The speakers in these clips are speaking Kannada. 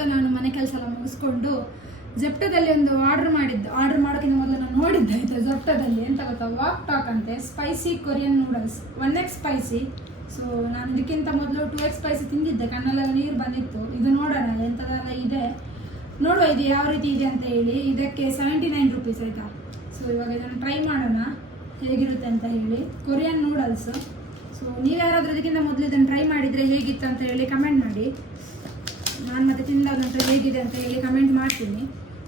ಇವತ್ತು ನಾನು ಮನೆ ಕೆಲಸ ಎಲ್ಲ ಮುಗಿಸ್ಕೊಂಡು ಜೆಪ್ಟೋದಲ್ಲಿ ಒಂದು ಆರ್ಡರ್ ಮಾಡೋಕ್ಕಿಂತ ಮೊದಲು ನಾನು ನೋಡಿದ್ದೆ ಆಯಿತಾ. ಜೆಪ್ಟೋದಲ್ಲಿ ಎಂತ ಗೊತ್ತಾ, ವಾಕ್ ಟಾಕ್ ಅಂತೆ, spicy Korean noodles 1x spicy. So ನಾನು ಇದಕ್ಕಿಂತ ಮೊದಲು 2x ಸ್ಪೈಸಿ ತಿಂದಿದ್ದೆ, ಕಣ್ಣಲ್ಲೆಲ್ಲ ನೀರು ಬಂದಿತ್ತು. ಇದು ನೋಡೋಣ ಎಂಥದೆಲ್ಲ ಇದೆ, ನೋಡುವ ಇದು ಯಾವ ರೀತಿ ಇದೆ ಅಂತ ಹೇಳಿ. ಇದಕ್ಕೆ 79 ರೂಪೀಸ್ ಆಯಿತಾ. ಸೊ ಇವಾಗ ಇದನ್ನು ಟ್ರೈ ಮಾಡೋಣ ಹೇಗಿರುತ್ತೆ ಅಂತ ಹೇಳಿ. Korean noodles. ಸೊ ನೀವು ಯಾರಾದರೂ ಇದಕ್ಕಿಂತ ಮೊದಲು ಇದನ್ನು ಟ್ರೈ ಮಾಡಿದರೆ ಹೇಗಿತ್ತು ಅಂತ ಹೇಳಿ ಕಮೆಂಟ್ ಮಾಡಿ. ನಾನು ಮತ್ತೆ ತಿಂದಾದ ನಂತರ ಹೇಗಿದೆ ಅಂತ ಹೇಳಿ ಕಮೆಂಟ್ ಮಾಡ್ತೀನಿ.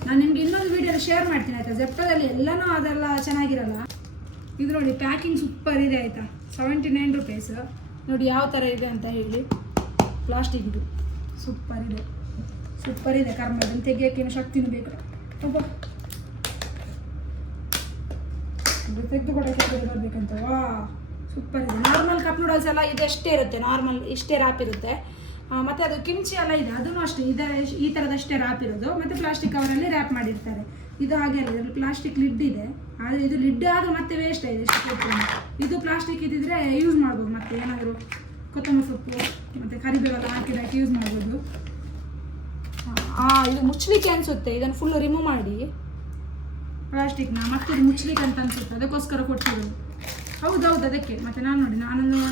ನಾನು ನಿಮಗೆ ಇನ್ನೊಂದು ವೀಡಿಯೋನ ಶೇರ್ ಮಾಡ್ತೀನಿ ಆಯಿತಾ. ಜೆಪ್ಟೋದಲ್ಲಿ ಎಲ್ಲನೂ ಅದೆಲ್ಲ ಚೆನ್ನಾಗಿರಲ್ಲ. ಇದು ನೋಡಿ ಪ್ಯಾಕಿಂಗ್ ಸೂಪರ್ ಇದೆ ಆಯಿತಾ. 79 ರೂಪೀಸ್. ನೋಡಿ ಯಾವ ಥರ ಇದೆ ಅಂತ ಹೇಳಿ. ಪ್ಲಾಸ್ಟಿಕ್ ಇದು ಸೂಪರ್ ಇದೆ ಕರ್ಮ. ಇದನ್ನು ತೆಗಿಯೋಕ್ಕೇನು ಶಕ್ತಿನೂ ಬೇಕು. ತೆಗೆದು ಕೊಡೋಕ್ಕೆ ಬರಬೇಕಂತ. ವಾ ಸೂಪರ್ ಇದೆ. ನಾರ್ಮಲ್ ಕಪ್ ನೂಡಲ್ಸ್ ಎಲ್ಲ ಇದೆಷ್ಟೇ ಇರುತ್ತೆ, ನಾರ್ಮಲ್ ಇಷ್ಟೇ ರ್ಯಾಪ್ ಇರುತ್ತೆ. ಮತ್ತು ಅದು ಕಿಮ್ಚಿ ಎಲ್ಲ ಇದೆ, ಅದೂ ಅಷ್ಟೇ ಇದೆ ಈ ಥರದಷ್ಟೇ ರ್ಯಾಪ್ ಇರೋದು. ಮತ್ತು ಪ್ಲಾಸ್ಟಿಕ್ ಕವರಲ್ಲಿ ರ್ಯಾಪ್ ಮಾಡಿರ್ತಾರೆ. ಇದು ಹಾಗೆ ಅಲ್ಲ, ಇದರಲ್ಲಿ ಪ್ಲಾಸ್ಟಿಕ್ ಲಿಡ್ ಇದೆ. ಆದರೆ ಇದು ಲಿಡ್ ಆದರೂ ಮತ್ತೆ ವೇಸ್ಟ್ ಇದೆ ಎಷ್ಟು. ಇದು ಪ್ಲಾಸ್ಟಿಕ್ ಇದ್ದಿದ್ರೆ ಯೂಸ್ ಮಾಡ್ಬೋದು, ಮತ್ತೆ ಏನಾದರೂ ಕೊತ್ತಂಬರಿ ಸೊಪ್ಪು ಮತ್ತು ಕರಿಬೇವೆಲ್ಲ ಹಾಕಿದಾಕಿ ಯೂಸ್ ಮಾಡ್ಬೋದು. ಇದು ಮುಚ್ಚಲಿಕ್ಕೆ ಅನಿಸುತ್ತೆ. ಇದನ್ನು ಫುಲ್ಲು ರಿಮೂವ್ ಮಾಡಿ ಪ್ಲಾಸ್ಟಿಕ್ನ ಮತ್ತೆ ಇದು ಮುಚ್ಚಲಿಕ್ಕೆ ಅಂತ ಅನಿಸುತ್ತೆ, ಅದಕ್ಕೋಸ್ಕರ ಕೊಟ್ಟಿರೋದು. ಹೌದು ಅದಕ್ಕೆ. ಮತ್ತು ನಾನು ನೋಡಿ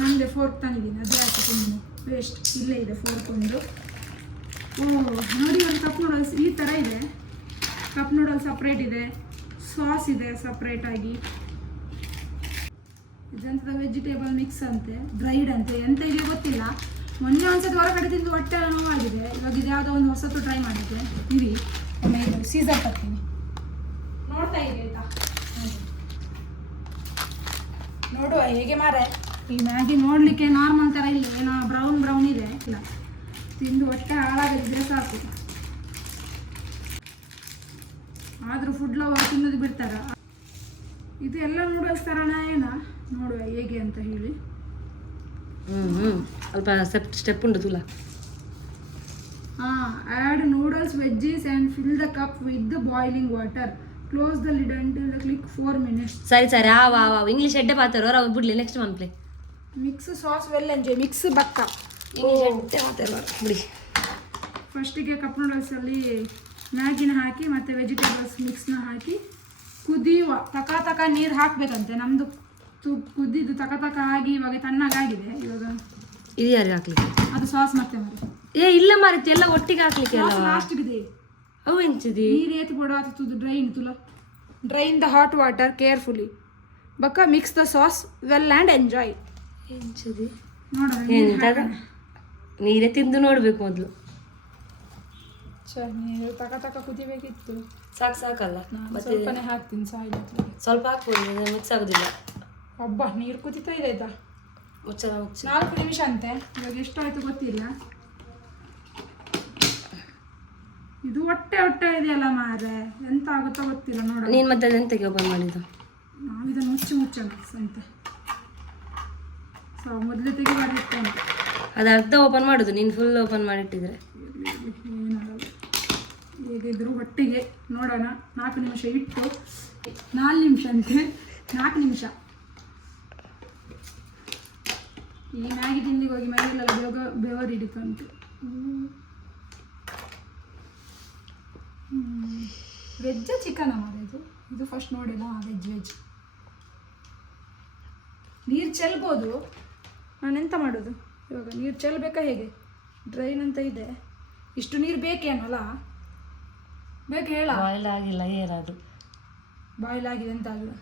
ನಮ್ಮದೇ ಫೋರ್ಕ್ ತಂದಿದ್ದೀನಿ, ಅದೇ ಹಾಕಿ ತಿಂದಿನಿ, ವೇಸ್ಟ್. ಇಲ್ಲೇ ಇದೆ ಫೋರ್ಕ್ ಒಂದು. ನೋಡಿ ಒಂದು ಕಪ್ ನೂಡಲ್ಸ್ ಈ ಥರ ಇದೆ. ಕಪ್ ನೂಡಲ್ಸ್ ಸಪ್ರೇಟ್ ಇದೆ, ಸಾಸ್ ಇದೆ ಸಪ್ರೇಟಾಗಿ. ಇದಂಥದ್ದು ವೆಜಿಟೇಬಲ್ ಮಿಕ್ಸ್ ಅಂತೆ, ಡ್ರೈಡ್ ಅಂತೆ, ಎಂತ ಇದೆ ಗೊತ್ತಿಲ್ಲ. ಮೊನ್ನೆ ಒಂದ್ಸತಿ ಹೊರಗಡೆ ತಿಂದು ಹೊಟ್ಟೆ ನೋವಾಗಿದೆ. ಇವಾಗ ಇದು ಯಾವುದೋ ಒಂದು ಹೊಸತು ಟ್ರೈ ಮಾಡಿದ್ದೆ. ಇರಿ ಒಮ್ಮೆ ಇದು ಸೀಸರ್ ತರ್ತೀನಿ, ನೋಡ್ತಾ ಇದೆ ಆಯಿತಾ. ನೋಡುವ ಹೇಗೆ ಮಾರೆ. ಈ ಮ್ಯಾಗಿ ನೋಡಲಿಕ್ಕೆ ನಾರ್ಮಲ್ ಥರ ಇಲ್ಲ, ಏನೋ ಬ್ರೌನ್ ಇದೆ. ಇಲ್ಲ ತಿಂದು ಹೊಟ್ಟೆ ಹಾಳಾಗದಿದ್ರೆ ಸಾಕು. ಆದರೂ ಫುಡ್ ಲವರ್ ತಿನ್ನೋದು ಬಿಡ್ತಾರ. ಇದು ಎಲ್ಲ ನೂಡಲ್ಸ್ ಥರನ ಏನಾ, ನೋಡುವ ಹೇಗೆ ಅಂತ ಹೇಳಿ. ಸ್ವಲ್ಪ ಸ್ಟೆಪ್ ಉಂಟು ತುಲ. Add noodles veggies and fill the cup with boiling water. Close the lid until the click 4 minutes. ಸರಿ ಇಂಗ್ಲೀಷ್ ಎಡ್ಡೆ ಪಾತಾರ ಬಿಡ್ಲಿ. Next one play. Mix sauce well enjoy. Mix ಬಕ್ಕ ಇಂಗ್ಲೀಷ್ ಎಡ್ಡೆ ಮಾತಾಡುವ ಬಿಡಿ. ಫಸ್ಟಿಗೆ ಕಪ್ ನೂಡಲ್ಸಲ್ಲಿ ಮ್ಯಾಗಿನ ಹಾಕಿ ಮತ್ತು ವೆಜಿಟೇಬಲ್ಸ್ ಮಿಕ್ಸ್ನ ಹಾಕಿ ಕುದಿಯುವ ತಕ ನೀರು ಹಾಕಬೇಕಂತೆ. ನಮ್ಮದು ಕುದ್ದಿದ್ದು ತಕ ಆಗಿ ಇವಾಗ ತಣ್ಣಗಾಗಿದೆ. ಇವಾಗ ಇದು ಯಾರಿಗೆ ಹಾಕ್ಲಿಕ್ಕೆ? ಅದು ಸಾಸ್ ಮತ್ತೆ ಮಾಡಿ ಇಲ್ಲ ಮಾರಿತಿ ಎಲ್ಲ ಒಟ್ಟಿಗೆ ಹಾಕ್ಲಿಕ್ಕೆ ಲಾಸ್ಟ್ಗಿದೆ. ಅವು ಎಂಚಿದಿ ನೀರು ಏತು ಕೊಡ ಆತುದು drain the hot water carefully ಬಕ್ಕ mix the sauce well and enjoy. ಎಂಚಿದಿ ನೋಡ ನೀರೇ ತಿಂದು ನೋಡ್ಬೇಕು ಮೊದಲು. ನೀರು ತಕ ಕುದಿಬೇಕಿತ್ತು. ಸಾಕಲ್ಲ ಸ್ವಲ್ಪನೇ ಹಾಕ್ತೀನಿ. ಸ್ವಲ್ಪ ಹಾಕ್ಬೋದು, ಮಿಕ್ಸ್ ಆಗೋದಿಲ್ಲ. ಹಬ್ಬ ನೀರು ಕುದಿತಾ ಇದೆ ಆಯ್ತಾ. ಮುಚ್ಚಲ 4 ನಿಮಿಷ ಅಂತೆ. ಇವಾಗ ಎಷ್ಟು ಆಯ್ತು ಗೊತ್ತಿಲ್ಲ. ಇದು ಹೊಟ್ಟೆ ಇದೆಯಲ್ಲ ಮಾರೆ, ಎಂತ ಆಗುತ್ತೋ ಗೊತ್ತಿಲ್ಲ. ನೋಡ ನೀನು ಮತ್ತೆ ಎಂತಕ್ಕೆ ಓಪನ್ ಮಾಡಿದ್ದು? ನಾವು ಇದನ್ನು ಮುಚ್ಚೋಣ ಅಂತ. ಸೊ ಮೊದಲೇ ತೆಗಿಬಾರ್ದಿತ್ತು ಅಂತ. ಅದು ಅರ್ಧ ಓಪನ್ ಮಾಡೋದು, ನೀನು ಫುಲ್ ಓಪನ್ ಮಾಡಿಟ್ಟಿದ್ರೆ ಏನಾಗಲ್ಲ. ಹೇಗಿದ್ರು ಒಟ್ಟಿಗೆ ನೋಡೋಣ. 4 ನಿಮಿಷ ಇಟ್ಟು 4 ನಿಮಿಷ ಅಂತೆ. 4 ನಿಮಿಷ. ಈ ಮ್ಯಾಗಿ ತಿಂಡಿಗೆ ಹೋಗಿ ಮನೆಯಲ್ಲೆಲ್ಲ ಬೆವರು ಹಿಡಿತುಂಟು. ವೆಜ್ಜಾ ಚಿಕನ್ ಮಾಡೋದು ಇದು ಫಸ್ಟ್ ನೋಡಿಲ್ಲ. ವೆಜ್ ನೀರು ಚೆಲ್ಬೋದು. ನಾನೆಂತ ಮಾಡೋದು ಇವಾಗ? ನೀರು ಚೆಲ್ಲಬೇಕಾ ಹೇಗೆ? ಡ್ರೈನ್ ಅಂತ ಇದೆ. ಇಷ್ಟು ನೀರು ಬೇಕೇನಲ್ಲ? ಬೇಕು ಹೇಳ. ಬಾಯ್ಲ್ ಆಗಿಲ್ಲ ಏನಾದ್ರು. ಬಾಯ್ಲ್ ಆಗಿದೆ ಅಂತ ಆಗಿಲ್ಲ.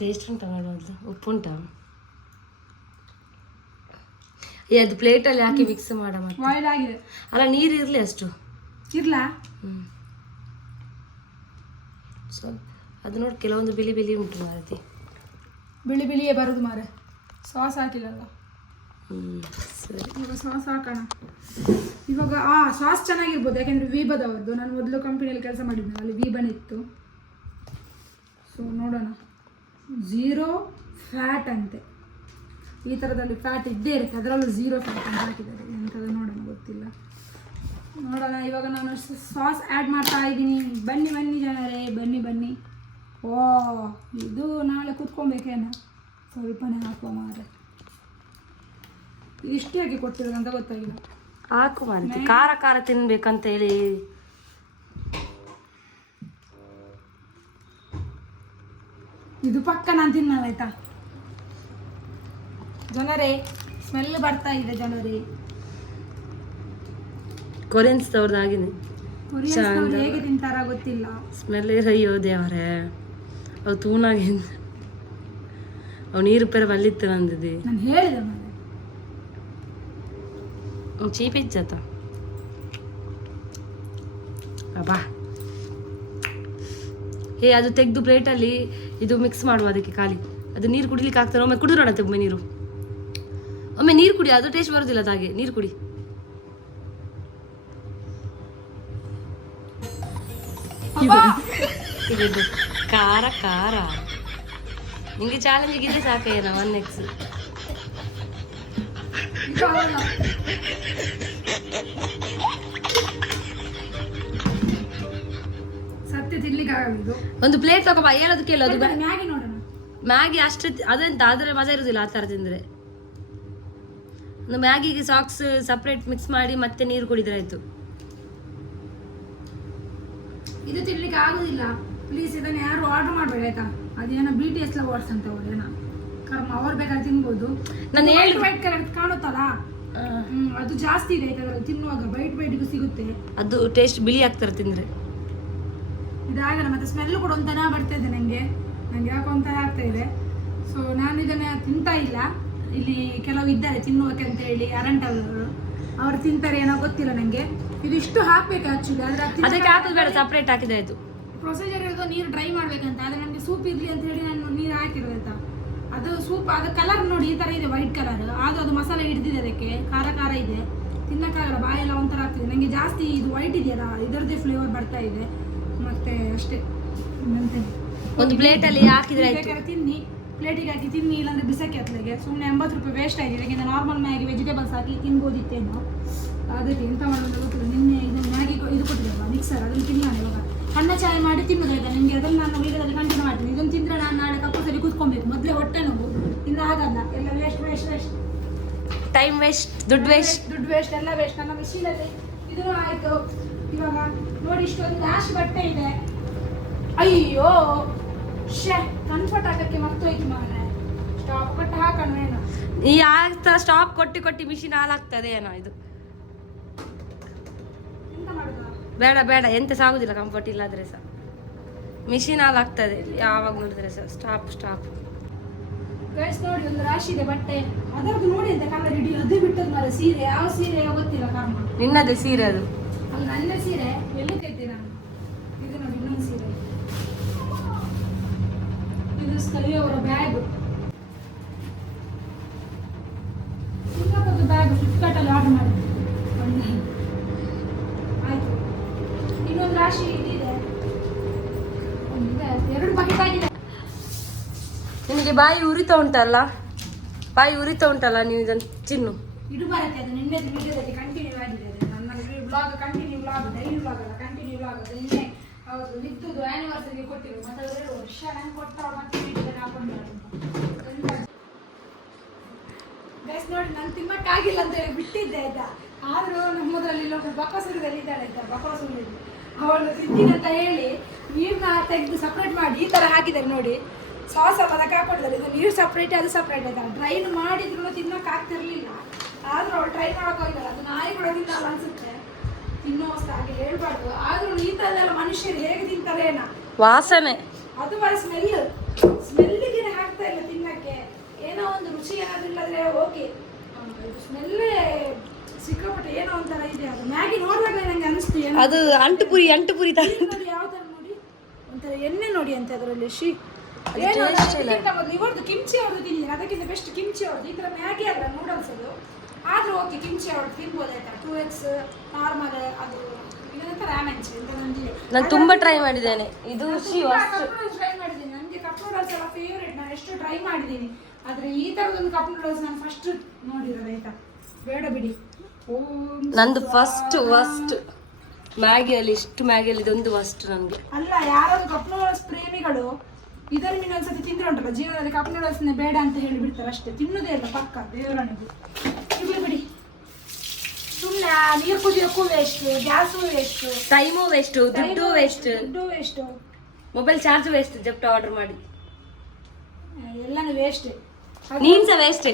ಟೇಸ್ಟ್ ಉಂಟಾ ನೋಡೋದು? ಉಪ್ಪು ಉಂಟಾ? ಅದು ಪ್ಲೇಟಲ್ಲಿ ಹಾಕಿ ಮಿಕ್ಸ್ ಮಾಡ. ಬಾಯ್ಲ್ ಆಗಿದೆ ಅಲ್ಲ, ನೀರು ಇರಲಿ ಅಷ್ಟು ಇರ್ಲಾ? ಸ್ವಲ್ಪ ಅದು ನೋಡಿ ಕೆಲವೊಂದು ಬಿಳಿ ಉಂಟು ಮಾರತಿ. ಬಿಳಿಯೇ ಬರೋದು ಮಾರೆ. ಸಾಸ್ ಹಾಕಿಲ್ಲಲ್ಲ. ಸರಿ, ಇವಾಗ ಸಾಸ್ ಹಾಕೋಣ. ಇವಾಗ ಸಾಸ್ ಚೆನ್ನಾಗಿರ್ಬೋದು, ಯಾಕೆಂದರೆ ವೀಬದವ್ರದ್ದು. ನಾನು ಮೊದಲು ಕಂಪನಿಯಲ್ಲಿ ಕೆಲಸ ಮಾಡಿದ್ದೆ, ಅಲ್ಲಿ ವೀಬನ್ ಇತ್ತು. ಸೊ ನೋಡೋಣ. 0 ಫ್ಯಾಟ್ ಅಂತೆ. ಈ ಥರದಲ್ಲಿ ಫ್ಯಾಟ್ ಇದ್ದೇ ಇರುತ್ತೆ, ಅದರಲ್ಲೂ 0 ಫ್ಯಾಟ್ ಅಂತ ಹಾಕಿದ್ದಾರೆ. ಎಂಥದ್ದು ನೋಡೋಣ, ಗೊತ್ತಿಲ್ಲ. ನೋಡೋಣ. ಇವಾಗ ನಾನು ಸಾಸ್ ಆ್ಯಡ್ ಮಾಡ್ತಾ ಇದ್ದೀನಿ. ಬನ್ನಿ ಜನರೇ, ಬನ್ನಿ. ಇದು ನಾಳೆ ಕೂತ್ಕೊಬೇಕೇನೋ. ಸ್ವಲ್ಪನೇ ಹಾಕುವ ಮಾರೆ. ಇಷ್ಟು ಯಾಕೆ ಕೊಟ್ಟಿರೋದು ಅಂತ ಗೊತ್ತಾಗಿಲ್ಲ. ಹಾಕು ಮಾರೈತಿ, ಖಾರ ಖಾರ ತಿನ್ಬೇಕಂತ ಹೇಳಿ. ಇದು ಪಕ್ಕ ನಾನು ತಿನ್ನಲ್ಲ ಆಯ್ತಾ ಜನರೇ. ಸ್ಮೆಲ್ ಬರ್ತಾ ಇದೆ ಜನರೇ. ಕೊರಿಯನ್ಸ್ ತವ್ರದ್ದು ಆಗಿದೆ. ಕೊರಿಯನ್ಸ್ ಹೇಗೆ ತಿಂತಾರ ಗೊತ್ತಿಲ್ಲ. ಸ್ಮೆಲ್ ಅಯ್ಯೋ ದೇವರೇ, ಅವು ತೂನಾಗಿ ಅವು ನೀರು ಪೇರ ಬಲ್ಲಿತ್ತು ನಂದಿದೆ. ನಾನು ಹೇಳಿದೆ ಮೇಲೆ ಚೀಪ್ ಇಜ್ಜತ ಬಾ. ಹೇ ಅದು ತೆಗೆದು ಪ್ಲೇಟಲ್ಲಿ ಇದು ಮಿಕ್ಸ್ ಮಾಡುವ ಅದಕ್ಕೆ ಖಾಲಿ. ಅದು ನೀರು ಕುಡಿಲಿಕ್ಕೆ ಆಗ್ತಾರೆ. ಒಮ್ಮೆ ಕುಡಿದ್ರೋಣತ್ತೆ, ಒಮ್ಮೆ ನೀರು ಕುಡಿ, ಅದು ಟೇಸ್ಟ್ ಬರೋದಿಲ್ಲ. ಅದು ಹಾಗೆ ನೀರು ಕುಡಿ. ಇದು ಖಾರ ಖಾರ. ನಿಂಗೆ ಚಾಲೆಂಜಿಗೆ ಇದೆ ಸಾಕೇನ 1x. ಸತ್ಯ ತಿನ್ಲಿಕ್ಕೆ ಆಗಲ್ಲ. ಒಂದು ಪ್ಲೇಟ್ ತಗೋಬಾ. ಹೇಳೋದು ಕೇಳೋದು. ಮ್ಯಾಗಿ ನೋಡೋಣ. ಮ್ಯಾಗಿ ಅಷ್ಟೇ ಅದೆಂತ ಆದರೆ ಮಜಾ ಇರೋದಿಲ್ಲ ಆ ಥರ ತಿಂದರೆ. ಒಂದು ಮ್ಯಾಗಿಗೆ ಸಾಕ್ಸ್ ಸಪ್ರೇಟ್ ಮಿಕ್ಸ್ ಮಾಡಿ ಮತ್ತೆ ನೀರು ಕುಡಿದ್ರೆ ಆಯ್ತು. ಇದು ತಿನ್ಲಿಕ್ಕೆ ಆಗುದಿಲ್ಲ. ಪ್ಲೀಸ್ ಇದನ್ನು ಯಾರು ಆರ್ಡರ್ ಮಾಡಬೇಡ ಆಯ್ತಾ. ಅದೇನೋ BTS ಲವರ್ಸ್ ಅಂತ ಅವ್ರು ಏನೋ ಕರ್ಮ, ಅವ್ರು ಬೇಕಾದ್ರೆ ತಿನ್ಬೋದು. ನಾನು ವೈಟ್ ಕಲರ್ ಕಾಣುತ್ತಲ್ಲ, ಅದು ಜಾಸ್ತಿ ಇದೆ ಆಯ್ತಾ. ಅದ್ರಲ್ಲಿ ತಿನ್ನುವಾಗ ವೈಟ್ಗೂ ಸಿಗುತ್ತೆ. ಅದು ಟೇಸ್ಟ್ ಬಿಳಿ ಆಗ್ತಾರೆ ತಿಂದರೆ. ಇದಾಗಲ್ಲ. ಮತ್ತೆ ಸ್ಮೆಲ್ ಕೂಡ ಒಂಥರ ಬರ್ತಾ ಇದೆ ನನಗೆ ಯಾಕೋ ಒಂಥರ ಆಗ್ತಾ ಇದೆ. ಸೊ ನಾನು ಇದನ್ನ ತಿಂತಾ ಇಲ್ಲ. ಇಲ್ಲಿ ಕೆಲವು ಇದ್ದಾರೆ ತಿನ್ನುವಕ್ಕೆ ಅಂತ ಹೇಳಿ ಅರಂಟವರು, ಅವ್ರು ತಿಂತಾರೆ ಏನೋ ಗೊತ್ತಿಲ್ಲ ನನಗೆ. ಇದು ಇಷ್ಟು ಹಾಕ್ಬೇಕು ಆಕ್ಚುಲಿ. ಅದಕ್ಕೆ ಹಾಕೋದು ಬೇಡ, ಸಪ್ರೇಟ್ ಹಾಕಿದ್ರೆ ಆಯ್ತು. ಪ್ರೊಸೀಜರ್ ಇರೋದು ನೀರು ಡ್ರೈ ಮಾಡ್ಬೇಕಂತ. ಆದರೆ ನನಗೆ ಸೂಪ್ ಇರಲಿ ಅಂತ ಹೇಳಿ ನಾನು ನೀರು ಹಾಕಿರೋದು ಆಯ್ತಾ. ಅದು ಸೂಪ್, ಅದು ಕಲರ್ ನೋಡಿ ಈ ಥರ ಇದೆ, ವೈಟ್ ಕಲರ್. ಆದರೂ ಅದು ಮಸಾಲೆ ಹಿಡಿದಿದೆ, ಅದಕ್ಕೆ ಖಾರ ಖಾರ ಇದೆ, ತಿನ್ನಕ್ಕಾಗಲ್ಲ. ಬಾಯೆಲ್ಲ ಒಂಥರ ಆಗ್ತಿದೆ ನನಗೆ. ಜಾಸ್ತಿ ಇದು ವೈಟ್ ಇದೆಯಲ್ಲ, ಇದರದ್ದೇ ಫ್ಲೇವರ್ ಬರ್ತಾ ಇದೆ. ಮತ್ತೆ ಅಷ್ಟೇ. ಒಂದು ಪ್ಲೇಟಲ್ಲಿ ಹಾಕಿದ್ರೆ ಬೇಕಾದ್ರೆ ತಿನ್ನಿ, ಪ್ಲೇಟಿಗೆ ಹಾಕಿ ತಿನ್ನಿ, ಇಲ್ಲಾಂದ್ರೆ ಬಿಸಕ್ಕೆ ಹತ್ತಲಿಗೆ. ಸುಮ್ಮನೆ 80 ರೂಪಾಯಿ ವೇಸ್ಟ್ ಆಗಿದೆ. ಯಾಕೆಂದ್ರೆ ನಾರ್ಮಲ್ ಮ್ಯಾಗಿ ವೆಜಿಟೇಬಲ್ಸ್ ಹಾಕಿ ತಿನ್ಬೋದಿತ್ತೇನೋ. ಅದಕ್ಕೆ ಎಂತ ಮಾಡೋದು ಗೊತ್ತಿಲ್ಲ. ನಿನ್ನೆ ಇದು ಮ್ಯಾಗಿ ಇದು ಕೊಟ್ಟಿದ್ದಲ್ವ ಮಿಕ್ಸರ್, ಅದನ್ನು ತಿನ್ನೋಣ ಇವಾಗ. ಅನ್ನ ಚಾಯ್ ಮಾಡಿ ತಿನ್ನೋದಾಯ್ತಾ ನಿಮಗೆ. ಅದನ್ನು ನಾನು ವೀಡಿಯೋದಲ್ಲಿ ಕಂಟಿನ್ಯೂ ಮಾಡ್ತೀನಿ. ಇದನ್ನು ತಿಂದರೆ ನಾನು ನಾಳೆ ಕಪ್ಪಸರಿ ಕೂತ್ಕೊಬೇಕು. ಮೊದಲೇ ಹೊಟ್ಟೆ ನೋವು, ಇನ್ನು ಆಗಲ್ಲ. ಎಲ್ಲ ವೇಸ್ಟ್. ಟೈಮ್ ವೇಸ್ಟ್, ದುಡ್ಡು ವೇಸ್ಟ್ ಎಲ್ಲ ವೇಸ್ಟ್. ನನ್ನ ಮಿಷಿನಲ್ಲಿ ಇದೂ ಆಯಿತು. ಇವಾಗ ನೋಡಿ ಇಷ್ಟೊಂದು ರಾಶಿ ಬಟ್ಟೆ ಇದೆ. ಅಯ್ಯೋ ಕನ್ಫರ್ಟ್ ಹಾಕಕ್ಕೆ ಮರ್ತೋಯ್ತು ಮಾರೆ. ಸ್ಟಾಪ್ ಕೊಟ್ಟು ಹಾಕೋಣ ಏನೋ. ಈ ಆಗ್ತಾ ಸ್ಟಾಪ್ ಕೊಟ್ಟು ಮಿಷಿನ್ ಹಾಳಾಗ್ತದೆ ಏನೋ. ಇದು ಎಂತ ಮಾಡುದು? ಬೇಡ ಎಂತ ಸಾಗುದಿಲ್ಲ. ಕಂಫರ್ಟ್ ಇಲ್ಲಾದ್ರೆ ಸಹ ಮಿಷಿನ್ ಹಾಳಾಗ್ತದೆ ಯಾವಾಗ ನೋಡಿದ್ರೆ ಸಹ. ಸ್ಟಾಪ್ ಗೈಸ್ ನೋಡಿ, ಒಂದು ರಾಶಿ ಇದೆ ಬಟ್ಟೆ. ಅದರದ್ದು ನೋಡಿ ಅಂತ ಕಲರ್ ಇಡೀ ಅದೇ ಬಿಟ್ಟದ್ ಮಾರೆ. ಸೀರೆ ಯಾವ ಸೀರೆ ಗೊತ್ತಿಲ್ಲ ಕರ್ಮ. ನಿನ್ನದೇ ಸೀರೆ ಅದು. ಅಲ್ಲಿ ನನ್ನ ಸೀರೆ ಎಲ್ಲಿ ತೆಗ್ದೆ ನಾನು. ಇದು ನೋಡಿ ಇನ್ನೊಂದು ಸೀರೆ. ಇದು ಸ್ಥಳೀಯವರ ಬ್ಯಾಗ್. ಸಿಂಗಾಪುರದ ಬ್ಯಾಗ್ ಫ್ಲಿಪ್ಕಾರ್ಟಲ್ಲಿ ಆರ್ಡರ್ ಮಾಡಿದ್ದೆ. ಆಯ್ತು. ಇನ್ನೊಂದು ರಾಶಿ ಇದಿದೆ. ಎರಡು ಬಕೆಟ್ ಆಗಿದೆ. ನಿನಗೆ ಬಾಯಿ ಉರಿತಾ ಉಂಟಲ್ಲ ನೀವು ಇದನ್ನು ತಿನ್ನು. ಇದು ಬರುತ್ತೆ. ಅದು ನಿನ್ನೆ ವಿಡಿಯೋದಲ್ಲಿ ಕಂಟಿನ್ಯೂ ಆಗಿದೆ. ನನ್ನ blog continue blog, daily blog ಅಲ್ಲ, ಕಂಟಿನ್ಯೂ ಬ್ಲಾಗ್. ಅದು ನಿನ್ನೆ ಹೌದು ವಿದ್ಯುದು ಆ್ಯನಿವರ್ಸರಿಗೆ ಕೊಟ್ಟಿರು. ಮತ್ತೆ ಅವರು 2 ವರ್ಷ ನಂಗೆ ಕೊಟ್ಟವ್ರು. ಮತ್ತೆ ವಿಡಿಯೋದಲ್ಲಿ ಹಾಕೊಂಡು ಗೈಸ್ ನೋಡಿ, ನಾನು ತಿನ್ನಕ್ಕಾಗಿಲ್ಲ ಅಂತ ಹೇಳಿ ಬಿಟ್ಟಿದ್ದೆ ಆಯ್ತಾ. ಆದರೂ ನಮ್ಮದ್ರಲ್ಲಿ ಇಲ್ಲೊಬ್ಬರು ಬಕ್ಕಸೂರದಲ್ಲಿ ಇದ್ದಾಳೆ ಆಯ್ತಾ. ಬಕ್ಕಸೂರಲ್ಲಿ ಅವಳು ತಿಂತೀನಿ ಅಂತ ಹೇಳಿ ನೀರನ್ನ ತೆಗೆದು ಸಪ್ರೇಟ್ ಮಾಡಿ ಈ ಥರ ಹಾಕಿದ್ದಾರೆ ನೋಡಿ. ಸಾಸ್ ಎಲ್ಲ ಅದಕ್ಕೆ ಹಾಕೊಂಡಿದ್ದಾರೆ. ಇದು ನೀರು ಸಪ್ರೇಟ್, ಅದು ಸಪ್ರೇಟ್ ಆಯ್ತಾ. ಡ್ರೈನ್ ಮಾಡಿದ್ರು ತಿನ್ನೋಕೆ ಆಗ್ತಿರ್ಲಿಲ್ಲ. ಆದರೂ ಅವಳು ಟ್ರೈ ಮಾಡೋಕೆ ಹೋಗಿದ್ದಾಳೆ. ಅದು ನಾಯಿ ಕೂಡ ತಿನ್ನಲ್ಲ ಅನ್ಸುತ್ತೆ. ತಿನ್ನೋವಷ್ಟು ಹಾಗೆ ಹೇಳ್ಬಾರ್ದು. ಆದರೂ ಈ ಥರದೆಲ್ಲ ಮನುಷ್ಯರು ಹೇಗೆ ತಿಂತಾರೆ ಏನೋ. ವಾಸನೆ ಅದು ಬರ ಸ್ಮೆಲ್ಲಿಗೆ ಹಾಕ್ತಾ ಇಲ್ಲ ತಿನ್ನಕ್ಕೆ. ಏನೋ ಒಂದು ರುಚಿ ಏನಾದ್ರು ಇಲ್ಲದ್ರೆ ಓಕೆ. ಇದು ಸ್ಮೆಲ್ಲೇ ಸಿಕ್ಕಾಪಟ್ಟೆ ಏನೋ ಒಂಥರ ಇದೆ. ಅದು ಮ್ಯಾಗಿ ನೋಡುವಾಗ ನಂಗೆ ಅನಿಸ್ತು ಅದು ಅಂಟುಪುರಿ ಯಾವ ಥರ ನೋಡಿ, ಒಂಥರ ಎಣ್ಣೆ ನೋಡಿ ಅಂತ ಅದರಲ್ಲಿ. ಇವ್ರದ್ದು ಕಿಮ್ಚಿ ಅವ್ರದ್ದು ತಿಂದಿದ್ದೀನಿ. ಅದಕ್ಕಿಂತ ಬೆಸ್ಟ್ ಕಿಮ್ಚಿ ಅವ್ರದ್ದು. ಈ ಥರ ಮ್ಯಾಗಿ ಅಲ್ಲ, ನೂಡಲ್ಸ್ ಅದು. ಆದರೂ ಓಕೆ, ಕಿಮ್ಚಿ ಅವ್ರದ್ದು ತಿನ್ಬೋದಾಯ್ತಾ. 2x normal. ಅದು ಇನ್ನೊಂದು ರಾಮೆನ್ಸ್ ಅಂತ ನಂದಿದೆ. ನಾನು ತುಂಬ ಟ್ರೈ ಮಾಡಿದ್ದೇನೆ. ಇದು ಟ್ರೈ ಮಾಡಿದ್ದೀನಿ. ನನಗೆ ಕಪ್ ನೂಡಲ್ಸ್ ಎಲ್ಲ ಫೇವ್ರೇಟ್. ನಾನು ಎಷ್ಟು ಟ್ರೈ ಮಾಡಿದ್ದೀನಿ. ಆದರೆ ಈ ಥರದೊಂದು ಕಪ್ ನೂಡಲ್ಸ್ ನಾನು ಫಸ್ಟ್ ನೋಡಿರೋದು ಆಯ್ತಾ. ಬೇಡ ಬಿಡಿ. ನಂದು ಫಸ್ಟ್ ಮ್ಯಾಗಿಯಲ್ಲಿ ಇದೊಂದು ಫಸ್ಟ್ ನನಗೆ. ಅಲ್ಲ, ಯಾರಾದ್ರು ಕಪ್ ನೂಡಲ್ಸ್ ಪ್ರೇಮಿಗಳು ಇದನ್ನು ಇನ್ನೊಂದ್ಸತಿ ತಿಂದ್ರೆ ಉಂಟಲ್ಲ, ಜೀವನದಲ್ಲಿ ಕಪ್ ನೂಡಲ್ಸ್ನೇ ಬೇಡ ಅಂತ ಹೇಳಿ ಬಿಡ್ತಾರೆ ಅಷ್ಟೇ. ತಿನ್ನೋದೇ ಇಲ್ಲ ಪಕ್ಕ ದೇವರಣಿಗೆ. ಇರ್ಲಿ ಬಿಡಿ. ಸುಮ್ಮನೆ ನೀರು ಕುದಿಯೋಕ್ಕೂ waste, gas waste, time waste, ದುಡ್ಡು ವೇಸ್ಟ್, ದುಡ್ಡು waste, mobile charge waste Zepto order ಮಾಡಿ. ಎಲ್ಲಾನು ವೇಸ್ಟ್. ನೀನ್ ಸಹ ವೇಸ್ಟ್.